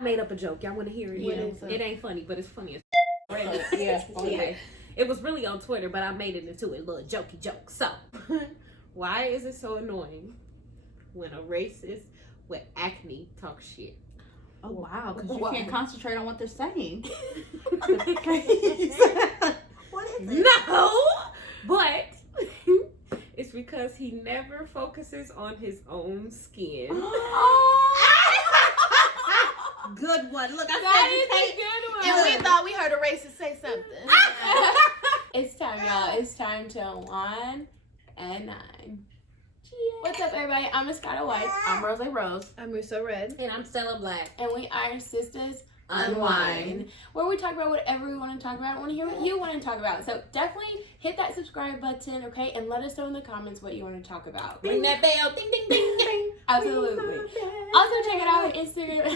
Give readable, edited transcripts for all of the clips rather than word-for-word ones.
Made up a joke. Y'all want to hear it? Yeah. It ain't funny, but it's funny as Yeah. okay. It was really on Twitter, but I made it into a little jokey joke. So, why is it so annoying when a racist with acne talks shit? Oh wow, because you can't concentrate on what they're saying. What is it? No, but it's because he never focuses on his own skin. Good one. Look, I That said is you a can't. good one. And we thought we heard a racist say something. It's time, y'all. It's time to Unwine at 9. What's up, everybody? I'm Moscato White. I'm Rosé Rose. I'm Rosso Red. And I'm Stella Black. And we are Sistas, Unwine. where we talk about whatever we want to talk about. I want to hear what you want to talk about. So definitely hit that subscribe button, okay? And let us know in the comments what you want to talk about. Ring that bell. Ding, ding, ding, ding. Absolutely. Also, check it out on Instagram at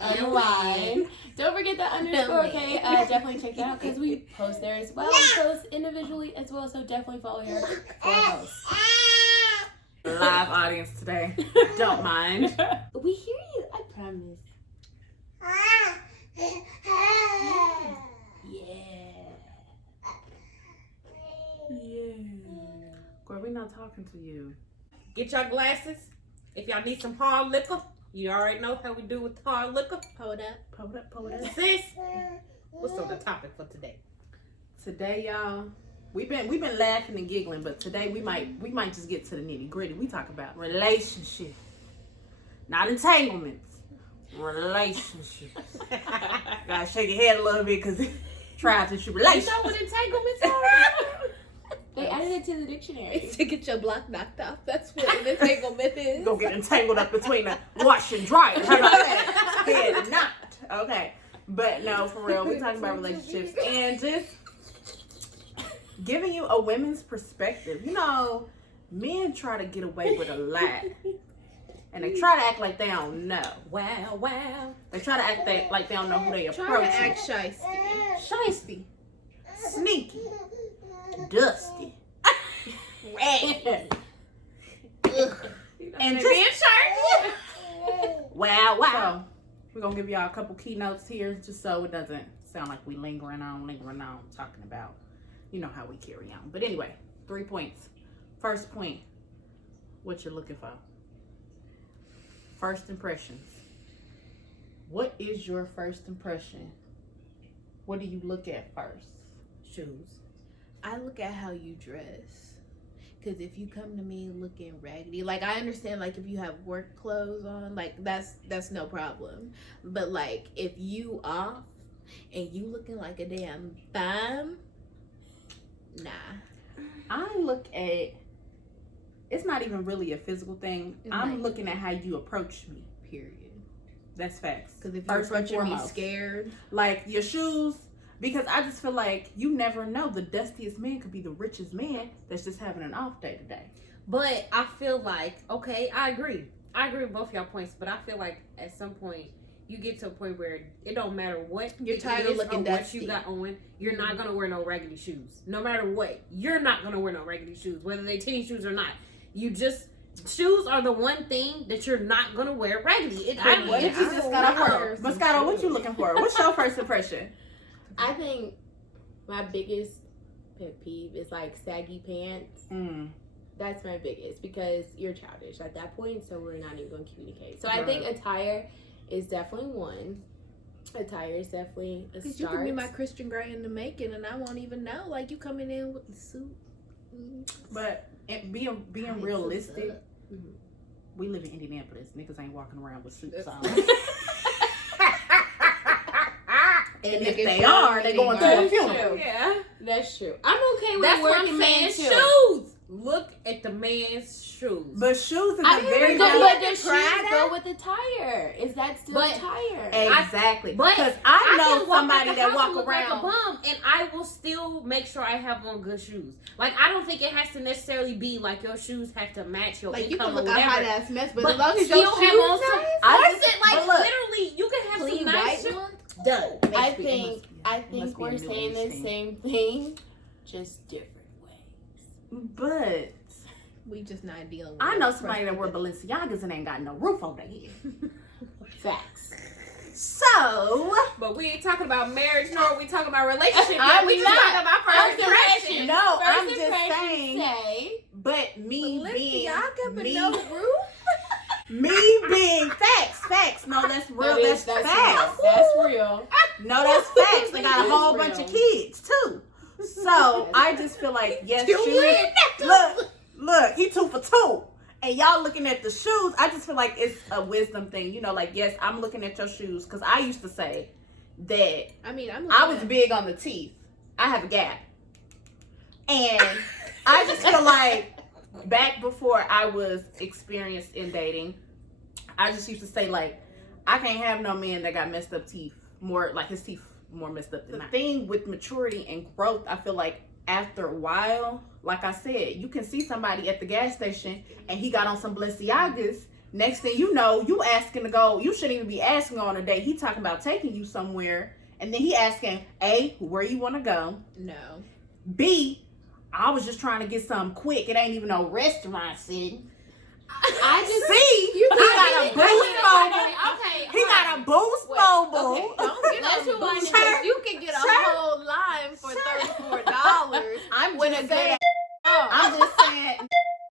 Sistas_Unwine. Don't forget the underscore, okay? Definitely check that out because we post there as well. We post individually as well, so definitely follow her for posts. Live audience today. Don't mind. We hear you, I promise. Yeah. Girl, we not talking to you. Get your glasses. If y'all need some hard liquor, you already know how we do with hard liquor. Hold up. Pull it up, pull it up. Sis, what's on the topic for today? Today, y'all, we've been laughing and giggling, but today we might just get to the nitty gritty. We talk about relationships, not entanglements. Relationships. Gotta shake your head a little bit because try to shoot You relationships. know what entanglements are? They added it to the dictionary. It's to get your block knocked off. That's what an entanglement is. Gonna get entangled up between the wash and dryer. How about that? Head not. Okay. But no, for real, we talking about relationships and just giving you a women's perspective. You know, men try to get away with a lot. And they try to act like they don't know. Wow, wow. They try to act like they don't know who they Try to approaching. act shysty. Shysty. Sneaky. Dusty. And just, wow. So, we're going to give y'all a couple keynotes here just so it doesn't sound like we lingering on, talking about, you know, how we carry on. But anyway, 3 points. First point, what you're looking for. First impressions. What is your first impression? What do you look at first? Shoes. I look at how you dress. Because if you come to me looking raggedy, like I understand, like if you have work clothes on, like that's no problem. But like if you off and you looking like a damn bum, nah. I look at, it's not even really a physical thing. I'm looking at how you approach me. Period. That's facts. Because if you're First and approaching me foremost. scared, Like your shoes, because I just feel like you never know. The dustiest man could be the richest man that's just having an off day today. But I feel like, okay, I agree with both y'all points, but I feel like at some point you get to a point where it don't matter what You're it tired is of looking or what dusty. you got on, you're not gonna wear no raggedy shoes. No matter what, you're not gonna wear no raggedy shoes, whether they tennis shoes or not. Shoes are the one thing that you're not gonna wear raggedy. What if you just got off work? Moscato, what you looking for? What's your first impression? I think my biggest pet peeve is like saggy pants. That's my biggest because you're childish at that point, so we're not even going to communicate. So I think attire is definitely one. Attire is definitely a because you start. can be my Christian Grey in the making, and I won't even know. Like you coming in with the suit. But being realistic, we live in Indianapolis. Niggas ain't walking around with suits on. And if they are, they going to a funeral. Yeah, That's true. I'm okay with that's what working I'm man saying. too. Shoes. Look at the man's shoes. But shoes is I a very but the shoes Prada? go with the tire. Is that still But- tire? Exactly. But Because I know can walk somebody out the that house and walk look like around. a bum, and I will still make sure I have on good shoes. Like I don't think it has to necessarily be like your shoes have to match your Like you income can look or a whatever. hot ass mess, but But as long as still your have shoes on some. nice, I Or is just- it like but look, literally you can have clean some nice white shoes. ones. Done. I It think must be a we're new saying the age thing. same thing, just different ways. But we just not dealing with I it. know somebody that wear Balenciagas and ain't got no roof over their head. Facts. So, But we ain't talking about marriage, nor are we talking about relationship. I'm We just not. talking about first impression. no, First I'm just impression saying. say, But me being me, no roof. me being facts. No, that's real. That's facts. real. That's real. No, that's facts. They got a That's whole real. bunch of kids too. So I just feel like yes, You shoes. Look, he 2 for 2. And y'all looking at the shoes, I just feel like it's a wisdom thing. You know, like, yes, I'm looking at your shoes. Because I used to say that I mean, I was big on the teeth. I have a gap. And I just feel like back before I was experienced in dating, I just used to say, like, I can't have no man that got messed up teeth. More, like, his teeth more messed up than mine. The thing with maturity and growth, I feel like after a while, like I said, you can see somebody at the gas station and he got on some Balenciagas. Next thing you know, you asking to go. You shouldn't even be asking on a date. He talking about taking you somewhere, and then he asking, A, where you want to go? No. B, I was just trying to get something quick. It ain't even no restaurant sitting. I just See, he got a boost mobile. Okay. He got a boost mobile. Okay, don't get Let's on rewind boost it. because you can get a whole line for $34. I'm With just a saying. good I'm just saying.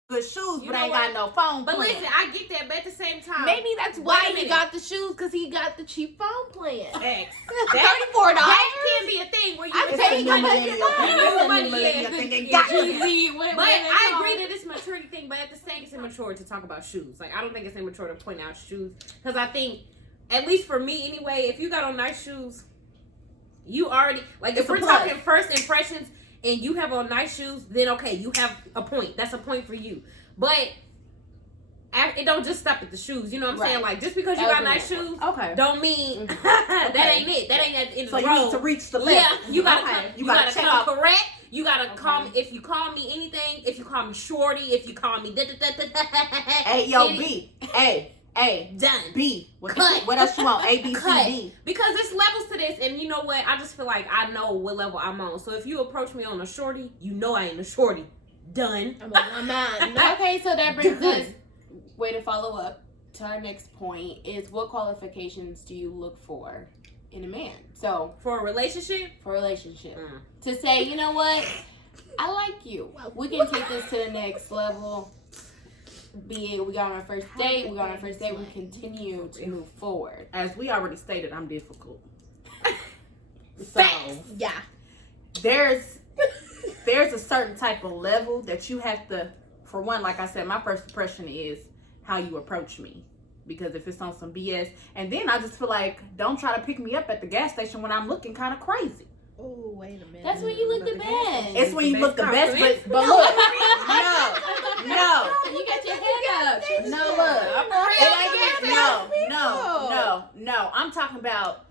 Good shoes, You but know ain't what? got no phone. But plan. listen, I get that, but at the same time, Maybe that's Wait a why he minute. got the shoes because he got the cheap phone plan. X. $34. That can be a thing where you I'm can It's a taking new money. millennial $100. thing. It's a new Money, millennial yeah. thing. And Yeah, got you. Jeezy, But I agree that it's maturity thing, but at the same, it's immature to talk about shoes. Like, I don't think it's immature to point out shoes. Because I think, at least for me anyway, if you got on nice shoes, you already, like, It's if a we're plus. talking first impressions and you have on nice shoes, then okay, you have a point. That's a point for you. But it don't just stop at the shoes. You know what I'm saying? Like, just because you got nice shoes, Okay. don't mean that ain't it. That ain't at the end of So the you road. need to reach the level. Yeah, you gotta Okay. come, You gotta check off. correct. You gotta call me if you call me anything. If you call me shorty, if you call me Hey, yo, B. A. done. B. Cut. What else you want? A, B, C, Cut. D. Because there's levels to this, and you know what? I just feel like I know what level I'm on. So if you approach me on a shorty, you know I ain't a shorty. Done. I'm not. Okay, so that brings us way to follow up to our next point is what qualifications do you look for in a man? So For a relationship, for a relationship, to say, you know what, I like you. We can take this to the next level. Be it we got on our first date, we continue to move forward. As we already stated, I'm difficult. So Facts. Yeah. there's a certain type of level that you have to, for one, like I said, my first impression is how you approach me. Because if it's on some BS, and then I just feel like, don't try to pick me up at the gas station when I'm looking kind of crazy. Oh, wait a minute. That's when you look the best. It's when you look the best, compliment. but look, no. You got your head up. No, look. No. I'm talking about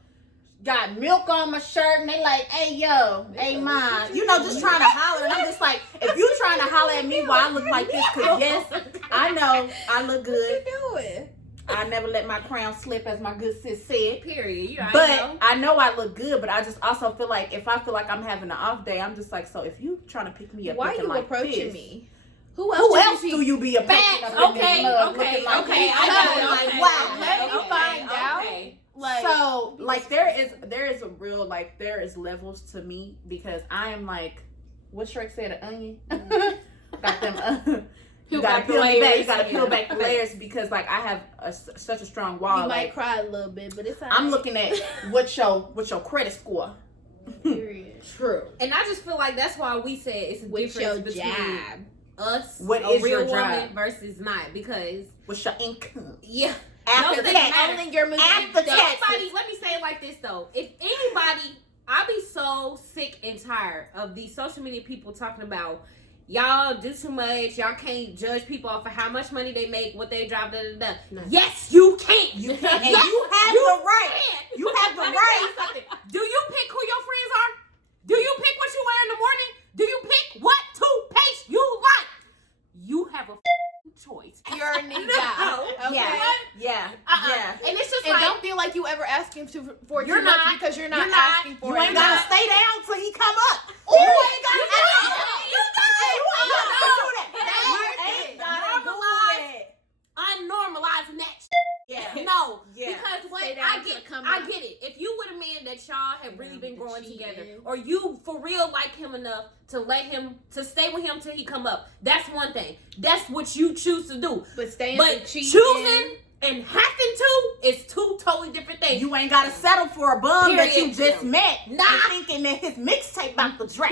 got milk on my shirt and they like, hey, yo, hey, mine. You know, just trying to holler. And I'm just like, if you trying to holler at me while I look like this, because yes, I know I look good. What you doing? I never let my crown slip, as my good sis said. period. You But know. I know I look good, but I just also feel like if I feel like I'm having an off day, I'm just like, so if you trying to pick me up, Why looking you like approaching this, me? Who else do you be approaching Facts. up in this Okay, mug okay, looking like okay. this? I got it. Like, Okay, wow. Let me okay, find out. okay. Like, So like there is a real, like, there is levels to me, because I am like, what Shrek said, an onion. Got them. You gotta peel me back. You gotta peel back the layers, because like I have such a strong wall. you like, might cry a little bit, but it's I'm looking at what's your credit score. Period. True. And I just feel like that's why we said it's a With difference your between job. us, What a is real your job? woman versus not. Because What's your income? yeah, After things tax. matter. Only your movie. After tax. anybody. Let me say it like this though: if anybody, I be so sick and tired of these social media people talking about y'all do too much. Y'all can't judge people off of how much money they make, what they drive. No. Yes, you can. You can, and Yes, you have you the right. can. You have the Let me tell you right. something. Do you pick who your friends are? Do you pick what you wear in the morning? Do you pick what toothpaste you like? You have a choice. You're a nigga. Okay. Yeah. And it's just And like, don't feel like you ever asking for You're too much not. because you're not You're not. asking for You it. ain't gotta stay down till he come up. Ooh, You ain't gotta you do don't. that. You don't. You ain't gotta You do don't. that. It You ain't ain't it. gotta do Normalize. that. I'm normalizing that. Yeah. No, Yeah. because what stay down I to get, come I out. get it. If you with a man that y'all have really been with the growing cheating. together, or you for real like him enough to let him to stay with him till he come up, that's one thing. That's what you choose to do. But staying But for cheating, choosing and having to is two totally different things. You ain't gotta settle for a bum that you Period. just met. Nah. And thinking that his mixtape about to drop.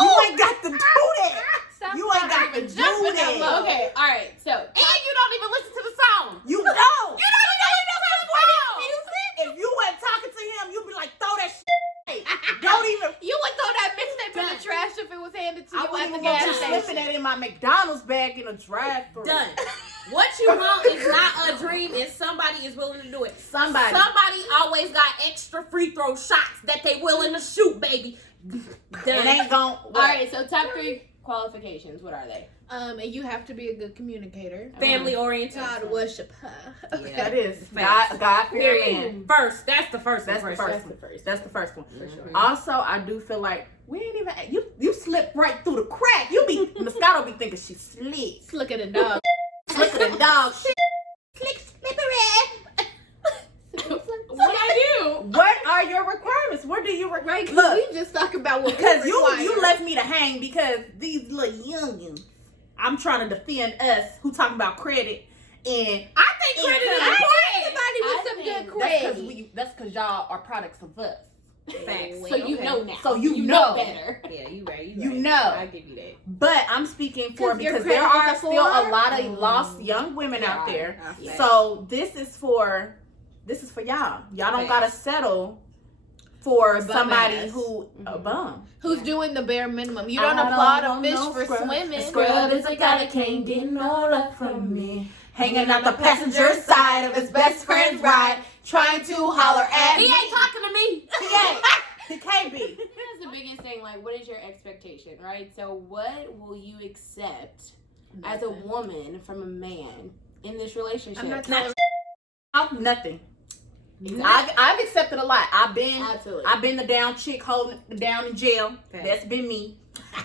You ain't got to do that. Stop You ain't got to do jumping that. them up. Okay, all right. So And you don't even listen to the song. You know. You don't even listen to the song. If you weren't talking to him, you'd be like, throw that shit. Don't even. you would throw that mixtape in the trash if it was handed to you I at wouldn't the even want gas you station. slipping that in my McDonald's bag in a drive-thru. Done. What you want is not a dream, and somebody is willing to do it. Somebody. Somebody always got extra free throw shots that they willing to shoot, baby. It Done. ain't gon' all right. So top 3 qualifications. What are they? And you have to be a good communicator. Family oriented. God worship her. Yeah. That is Facts. God fearing Period. man. First, that's the first. That's the first That's one. the first. That's the first one. For sure. Also, I do feel like we ain't even you slip right through the crack. You be Moscato be thinking she's slick. Look at a dog. Slicker than dog shit. Slick slippery. What I do? What are your requirements? What do you Right? Because Look, we just talk about what because we you require. left me to hang because these little youngins. I'm trying to defend us who talking about credit and I think credit is I important. Somebody with I some think good that's credit. that's because y'all are products of us. Facts. So you Okay. know now. So you know know. better. Yeah, you right. You right. know. I give you that. But I'm speaking for 'Cause your because there credit are is a still a four? lot of lost young women out there. Yeah. So this is for y'all. Y'all don't gotta settle for A bum somebody ass. who a bum. Who's doing the bare minimum? You I don't applaud a want fish no for scrub. swimming. A scrub is a guy that can't get no love from me. Hanging out the passenger side of his best friend's ride, trying to holler at He me. ain't talking to me. He ain't. He can't be. That's the biggest thing. Like, what is your expectation, right? So, what will you accept as a woman from a man in this relationship? I'm not telling Nothing. Exactly. I've accepted a lot. Absolutely. I've been the down chick holding down in jail. Okay. That's been me.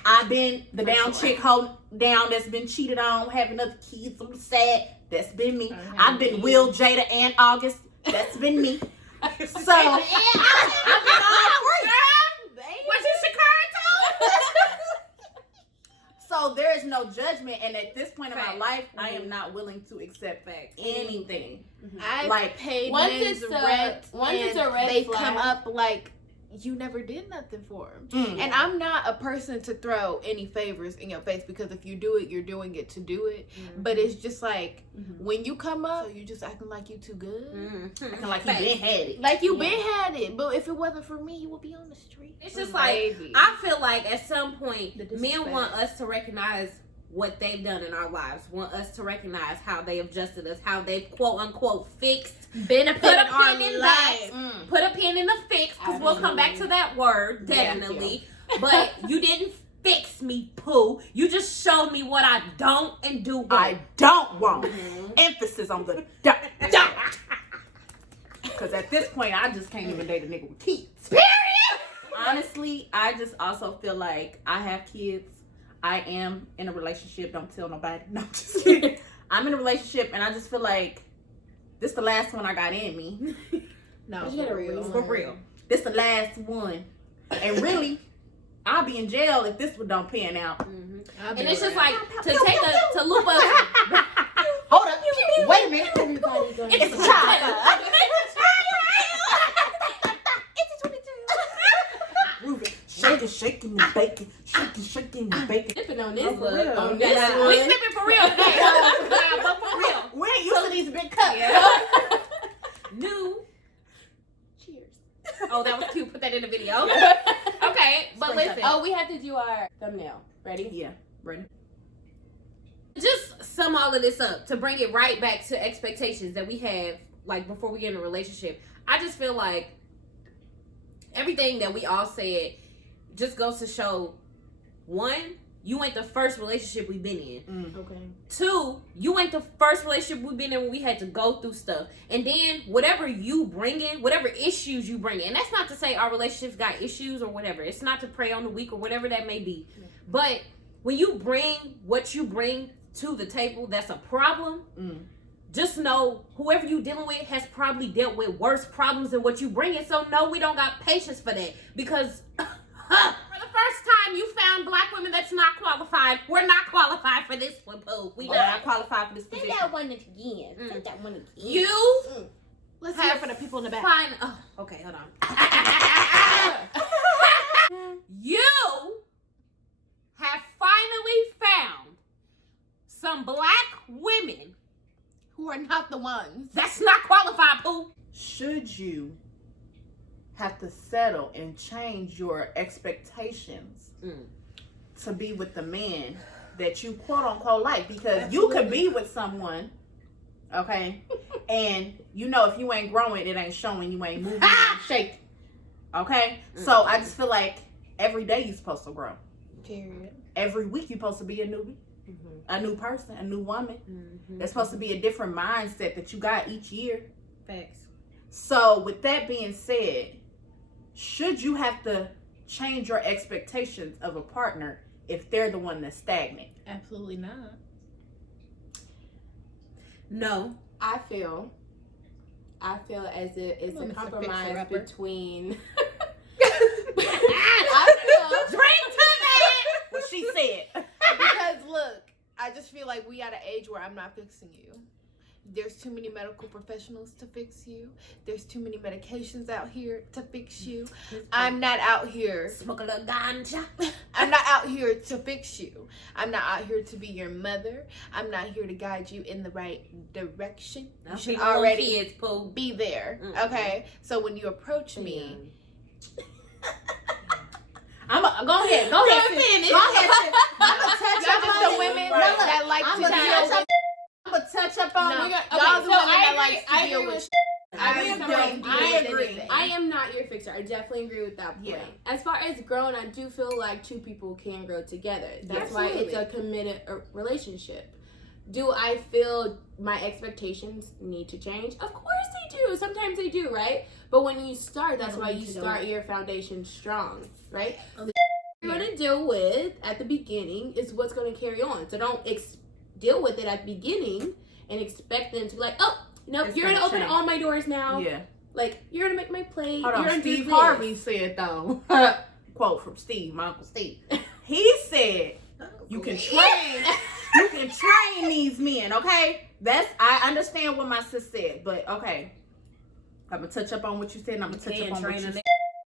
I've been the down chick holding down that's been cheated on, having other kids. I'm sad. That's been me. I've been Will, Jada, and August. That's been me. So I've been all three. Was you Chicago? So there is no judgment, and at this point in my Facts. life, I am not willing to accept anything. I've Like, paid once men's it's a- rent, once it's and a red they flag. come up like you never did nothing for them. Mm. And I'm not a person to throw any favors in your face because if you do it, you're doing it to do it. But it's just like when you come up, so you just acting like you too good. Acting like you been had it. Like you been had it, but if it wasn't for me, you would be on the street. It's just like I feel like at some point The men disrespect. want us to recognize what they've done in our lives, want us to recognize how they adjusted us, how they've quote unquote fixed. benefit Put a our pin in life. Mm. Put a pin in the fix, because we'll come back to that word, definitely. But you didn't fix me, Pooh. You just showed me what I don't and do want. I don't want. Emphasis on the don't. Because at this point, I just can't even date a nigga with kids. Period. Honestly, I just also feel like I have kids. I am in a relationship. Don't tell nobody. No, I'm just kidding. I'm in a relationship, and I just feel like this the last one I got in me. No, You gotta for real. For real. This the last one. And really, I'll be in jail if this one don't pan out. I'll be And it's just around. like to loop us. Hold up. Wait a minute. Everybody going It's a child. Shaking and baking, shaking and baking. sipping on this Oh, one. real. On Yeah. this We one. sipping for real today. Nah, but for real. We ain't used to these big cups. Yeah. New. Cheers. Oh, that was cute. Put that in the video. Okay, but listen. Oh, we have to do our thumbnail. Ready? Yeah, ready? Just sum all of this up to bring it right back to expectations that we have, like before we get in a relationship. I just feel like everything that we all said just goes to show, one, you ain't the first relationship we've been in. Okay. Two, you ain't the first relationship we've been in when we had to go through stuff. And then whatever you bring in, whatever issues you bring in, and that's not to say our relationships got issues or whatever. It's not to prey on the weak or whatever that may be. But when you bring what you bring to the table that's a problem, just know whoever you dealing with has probably dealt with worse problems than what you bringing. So no, we don't got patience for that, because for the first time you found black women that's not qualified. We're not qualified for this one, Pooh. We not qualified for this Say position. that one again. Say that one again. You Let's hear it for the people in the back. fine. Oh, okay, hold on. You have finally found some black women Who are not the ones. that's not qualified, Pooh. Should you have to settle and change your expectations to be with the man that you quote unquote like? Because you could be with someone, okay, and you know if you ain't growing, it ain't showing, you ain't moving, you ain't shaking, okay? So I just feel like every day you're supposed to grow. Period. Every week you're supposed to be a newbie, a new person, a new woman. There's supposed to be a different mindset that you got each year. Facts. So with that being said, should you have to change your expectations of a partner if they're the one that's stagnant? Absolutely not. No. I feel as if it's a compromise between. I feel. Drink to that. What she said. Because look, I just feel like we at an age where I'm not fixing you. There's too many medical professionals to fix you. There's too many medications out here to fix you. I'm not out here. Smoke a little ganja. I'm not out here to fix you. I'm not out here to be your mother. I'm not here to guide you in the right direction. You should already kids, Pooh. be there. Okay? So when you approach me, Go ahead. Go ahead. Sis. Go ahead. Sis. I'm gonna touch y'all up just on the women Right. that like I'm to gonna deal touch up. I'm gonna touch up on. No. We got- Y'all the so women that I likes agree- to deal with I am not your fixer. I definitely agree with that point. Yeah. As far as growing, I do feel like two people can grow together. That's why it's a committed relationship. Do I feel my expectations need to change? Of course they do. Sometimes they do, right? But when you start, that's why you start your foundation strong, right? You're going to deal with at the beginning is what's going to carry on. So don't deal with it at the beginning and expect them to be like, oh, no, you're going to open all my doors now. Yeah. Like, you're going to make my plate. Hold you're on. gonna do Steve this. Harvey said though. Quote from Steve, my Uncle Steve. He said, "You can train. You can train these men." Okay. I understand what my sis said, but okay. I'm gonna touch up on what you said, and I'm gonna touch up on what you said.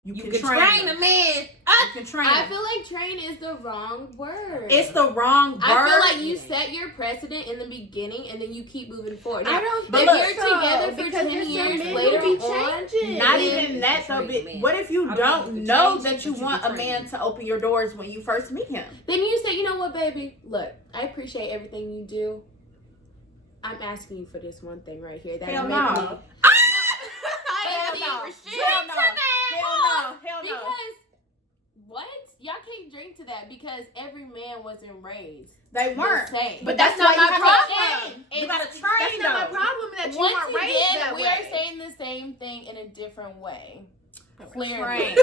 You can train a man. You can train. I feel like train is the wrong word. It's the wrong word. I feel like you set your precedent in the beginning and then you keep moving forward. Now, I don't But if look, you're together for 10 years later on, Not Yeah. even that though. Train But man. what if you I don't don't know change it, that you but you want can a train man it. to open your doors when you first meet him? then you say, you know what, baby? Look, I appreciate everything you do. I'm asking you for this one thing right here. That Hell you no. make me. Hell Hell no. no. Hell no. Hell no. Hell no. Because what? Y'all can't drink to that because every man wasn't raised They weren't. the same. But that's why not you my have to problem. train. You gotta train That's not my though. problem that you Once weren't raised again, that we way. are saying the same thing in a different way. Clearly. Train.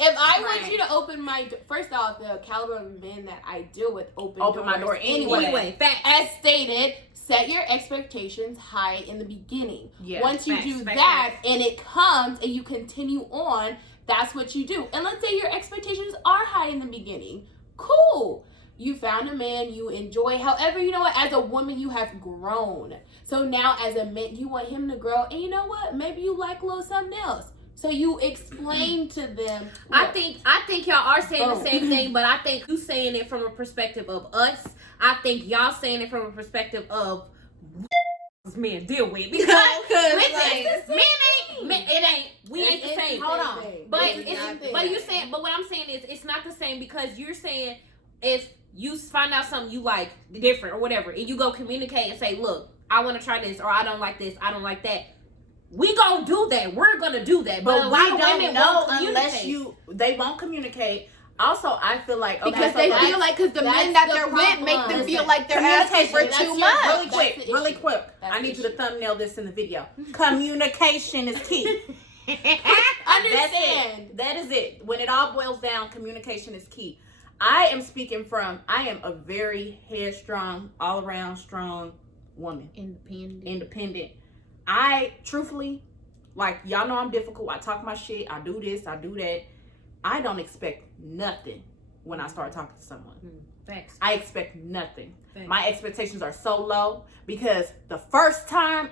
If I want Train. you to open my first off, the caliber of men that I deal with open my door doors anyway. Facts. As stated, set your expectations high in the beginning. Yeah, Once you facts, do facts, that and it comes and you continue on, that's what you do. And let's say your expectations are high in the beginning. Cool. You found a man you enjoy. However, you know what? As a woman, you have grown. So now as a man, you want him to grow. And you know what? Maybe you like a little something else. So you explain to them. I look, think y'all are saying the Boom. same thing, but I think you saying it from a perspective of us. I think y'all saying it from a perspective of men deal with, because listen, we ain't the same. Hold on. But It's the same thing. but you're saying, but what I'm saying is it's not the same, because you're saying if you find out something you like different or whatever, and you go communicate and say, look, I want to try this, or I don't like this, I don't like that. We gonna do that. We're gonna do that. But a we lot of don't women know won't unless communicate. they won't communicate. Also, I feel like Because so they look, feel like, because the men that's that the they're with make them problem. feel like they're asking for communication, too that's much. really quick, That's the really issue. quick. That's I the need you to issue. thumbnail this in the video. Communication is key. Understand. That is it. When it all boils down, communication is key. I am a very headstrong, all around strong woman. Independent. I truthfully, like, y'all know I'm difficult. I talk my shit. I do this. I do that. I don't expect nothing when I start talking to someone. Thanks. I expect nothing. Thanks. My expectations are so low because the first time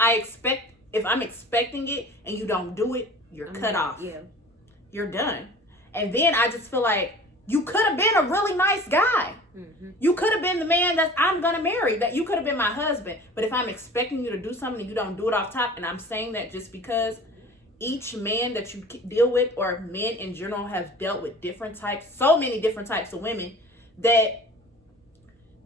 if I'm expecting it and you don't do it, you're cut off. Yeah. You're done. And then I just feel like you could have been a really nice guy. Mm-hmm. You could have been the man that I'm gonna marry. That you could have been my husband. But if I'm expecting you to do something and you don't do it off top, and I'm saying that just because each man that you deal with, or men in general, have dealt with so many different types of women, that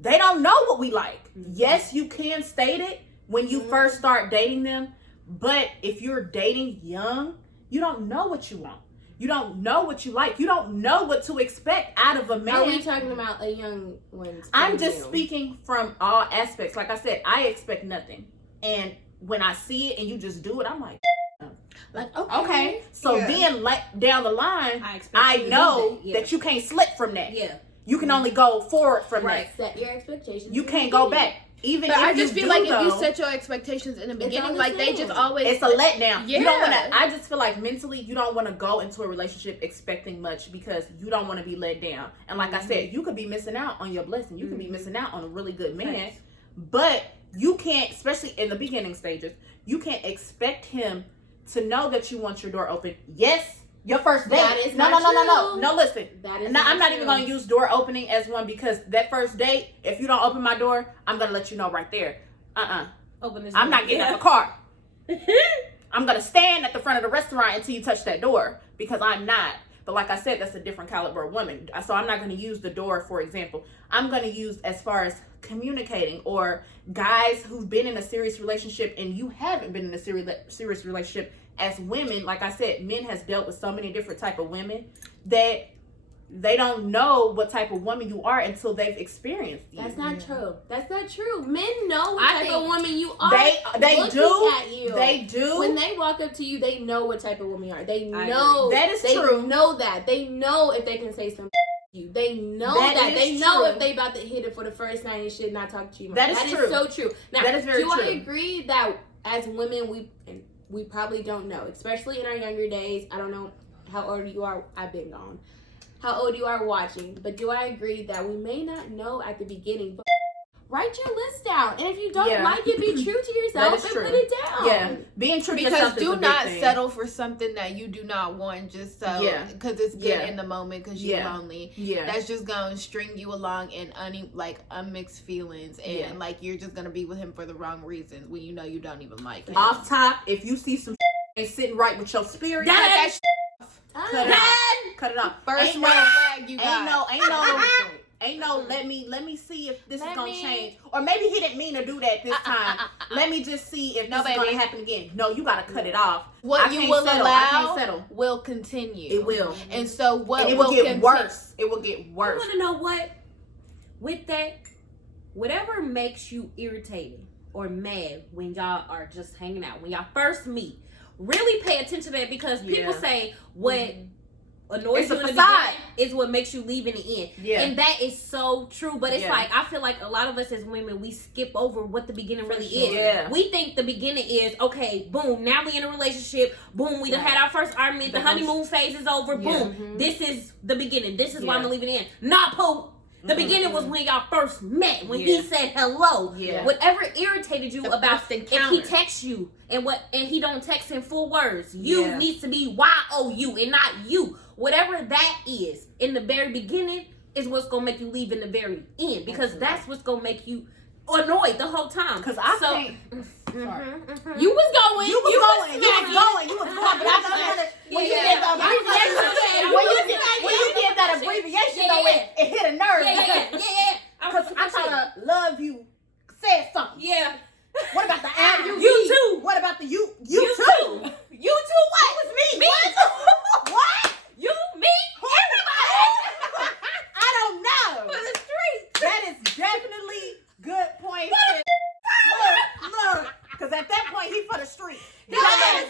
they don't know what we like. Mm-hmm. Yes, you can state it when you first start dating them, but if you're dating young, you don't know what you want. You don't know what you like. You don't know what to expect out of a man. Are we talking about a young one? I'm just speaking from all aspects. Like I said, I expect nothing. And when I see it and you just do it, I'm like, okay. So then, like, down the line, I know that you can't slip from that. Yeah. You can only go forward from that. Set your expectations. You can't go back. Even but if I just feel like if you though, set your expectations in the beginning, the like they same. just always it's a letdown. Yeah. You don't want to. I just feel like mentally, you don't want to go into a relationship expecting much because you don't want to be let down. And like I said, you could be missing out on your blessing. You could be missing out on a really good man, Thanks. but you can't, especially in the beginning stages, you can't expect him to know that you want your door open. Yes. Your first date. That is No. No, listen. That is I'm not even true. going to use door opening as one because that first date, if you don't open my door, I'm going to let you know right there. Open this I'm door. not getting out the car. I'm going to stand at the front of the restaurant until you touch that door because I'm not. But like I said, that's a different caliber of woman. So I'm not going to use the door, for example. I'm going to use as far as communicating, or guys who've been in a serious relationship and you haven't been in a serious relationship. As women, like I said, men has dealt with so many different type of women that they don't know what type of woman you are until they've experienced you. That's not true. That's not true. Men know what I type think of woman you are. They looking do. At you. They do. When they walk up to you, they know what type of woman you are. They I know agree. That is they true. know that. They know if they can say something to you. They know That that. is They know true. if they about to hit it for the first night and shit, not talk to you much. That is true. so true. Now, That is very do true. I agree that as women we probably don't know, especially in our younger days. I don't know how old you are. I've been gone. How old you are watching, but do I agree that we may not know at the beginning? But write your list down, and if you don't like it, be true to yourself and put it down. Yeah, being true to because yourself is a do big not thing. settle for something that you do not want just so because it's good in the moment because you're lonely. Yeah, that's just gonna string you along in unmixed feelings, and like you're just gonna be with him for the wrong reasons when you know you don't even like him. Off top, if you see some ain't sitting right with your spirit, cut that cut it off. Cut it off. First red flag you got. Ain't no. Let me see if this is gonna change, or maybe he didn't mean to do that this time. Let me just see if this is gonna happen again. No, you gotta cut it off. What you will I allow can't settle. will continue. It will, and so what? And it will get worse. It will get worse. I want to know what, with that, whatever makes you irritated or mad when y'all are just hanging out, when y'all first meet, really pay attention to that because people say what annoys you in the beginning is what makes you leave in the end. Yeah. And that is so true. But it's like, I feel like a lot of us as women, we skip over what the beginning really is. Yeah. We think the beginning is, okay, boom, now we in a relationship. Boom, we done had our first argument. The honeymoon phase is over. Boom. This is the beginning. This is why I'm going to leave it in. Not Pope. The beginning was when y'all first met, when he said hello. Yeah. Whatever irritated you about if he texts you and he don't text in full words, you needs to be YOU and not you. Whatever that is in the very beginning is what's gonna make you leave in the very end, because that's what's gonna make you annoyed the whole time. Because I can't. You was going. You was going. But I just wanted when you did that abbreviation, though, it hit a nerve. Because I thought love you said something. Yeah. What about the IUV? You too. What about the you too? You too. What? It was me. Me. What? You, me, everybody. I don't know. For the street. That is definitely good point. Look, because at that point he for the street. He got that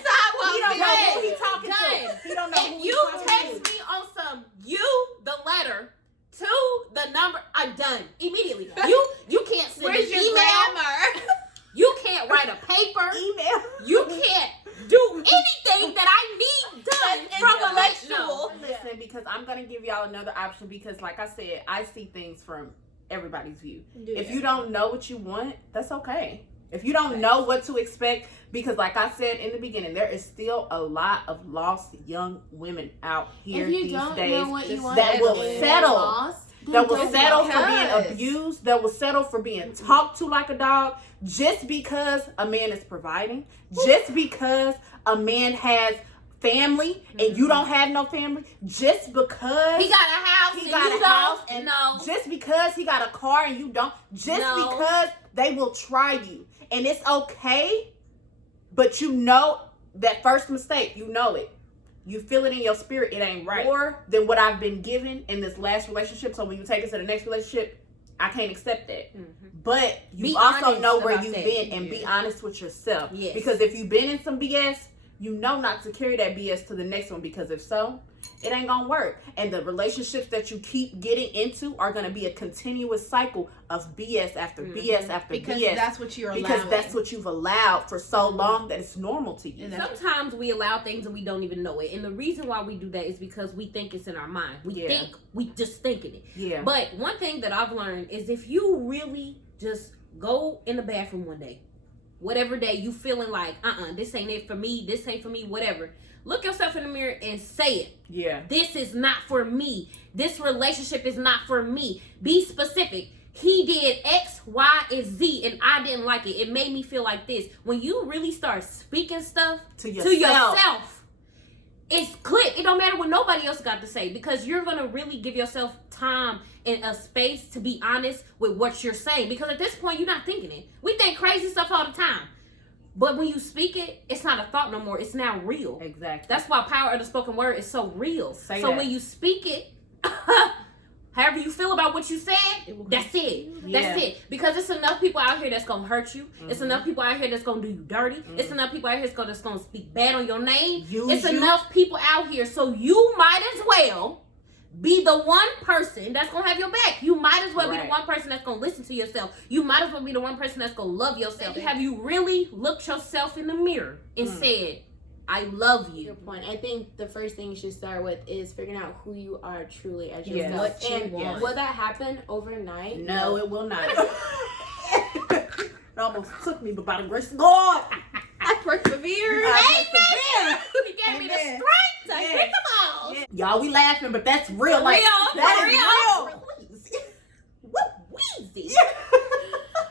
because I'm gonna give y'all another option because, like I said, I see things from everybody's view. If you don't know what you want, that's okay. If you don't know what to expect, because like I said in the beginning, there is still a lot of lost young women out here these days that will settle. That will settle for being abused. That will settle for being talked to like a dog just because a man is providing. Just because a man has family and you don't have no family. Just because he got a house he got a house and just because he got a car and you don't. Just because they will try you. And it's okay, but you know that first mistake, you know it. You feel it in your spirit, it ain't right. More than what I've been given in this last relationship. So when you take it to the next relationship, I can't accept that. But you also know where you've been and be honest with yourself. Yes. Because if you've been in some BS, you know not to carry that BS to the next one, because if so, it ain't gonna work. And the relationships that you keep getting into are gonna be a continuous cycle of BS after BS after because BS. That's what you're allowing. Because that's what you've allowed for so long that it's normal to you. And sometimes we allow things and we don't even know it. And the reason why we do that is because we think it's in our mind. We just thinking it. Yeah. But one thing that I've learned is if you really just go in the bathroom one day, whatever day you feeling like, this ain't it for me, this ain't for me, whatever. Look yourself in the mirror and say it. Yeah. This is not for me. This relationship is not for me. Be specific. He did X, Y, and Z, and I didn't like it. It made me feel like this. When you really start speaking stuff to yourself, it's click. It don't matter what nobody else got to say, because you're going to really give yourself time and a space to be honest with what you're saying. Because at this point, you're not thinking it. We think crazy stuff all the time. But when you speak it, it's not a thought no more. It's now real. Exactly. That's why power of the spoken word is so real. When you speak it, however you feel about what you said, that's it. Yeah. That's it. Because it's enough people out here that's going to hurt you. It's enough people out here that's going to do you dirty. It's enough people out here that's going to speak bad on your name. Enough people out here. So you might as well be the one person that's going to have your back. You might as well be the one person that's going to listen to yourself. You might as well be the one person that's going to love yourself. Have you really looked yourself in the mirror and said, I love you? Good point. I think the first thing you should start with is figuring out who you are truly as yourself. What you want. Will that happen overnight? No, it will not. It almost took me, but by the grace of God, I persevered. He gave me the strength to hit the ball. Yeah. Y'all, we laughing, but that's real. Like, that is real. Wheezy.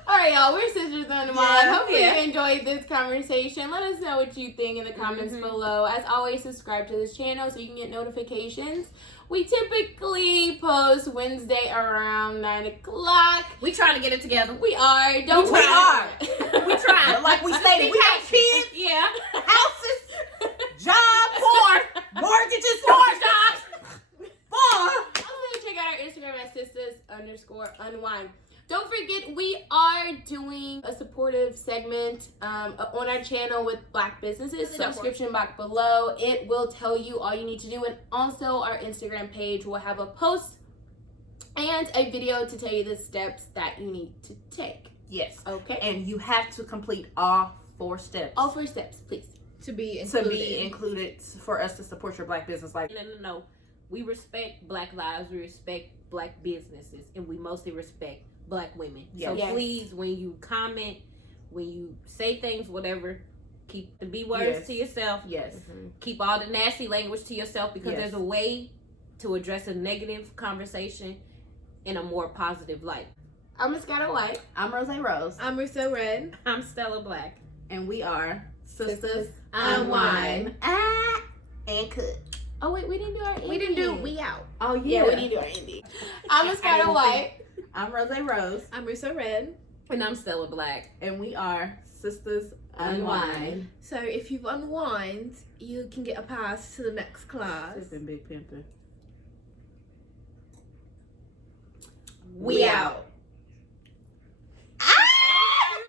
All right, y'all. We're Sisters Unwine. Hopefully you enjoyed this conversation. Let us know what you think in the comments below. As always, subscribe to this channel so you can get notifications. We typically post Wednesday around 9 o'clock. We trying to get it together. We are. We are. We trying. Like we stated, we got kids, houses, jobs, mortgages, jobs. Also, check out our Instagram at Sistas_Unwine. Don't forget, we are doing a supportive segment on our channel with Black businesses. Subscription box below. It will tell you all you need to do. And also our Instagram page will have a post and a video to tell you the steps that you need to take. Yes. Okay. And you have to complete all 4 steps. All 4 steps, please. To be included for us to support your Black business. Like, no. We respect Black lives. We respect Black businesses. And we mostly respect Black women. So please, when you comment, when you say things, whatever, keep the B words to yourself. Yes. Keep all the nasty language to yourself, because there's a way to address a negative conversation in a more positive light. I'm Moscato White. I'm Rosé Rose. I'm Rosso Red. I'm Stella Black. And we are Sistas Unwine. And cook. Oh, wait, we didn't do our ending. We didn't do We Out. Oh, yeah. We need to do our ending. I'm Moscato White. I'm Rosé Rose. I'm Rosso Red. And I'm Stella Black. And we are Sistas Unwine. So if you've unwined, you can get a pass to the next class. Big pimpin'. We out.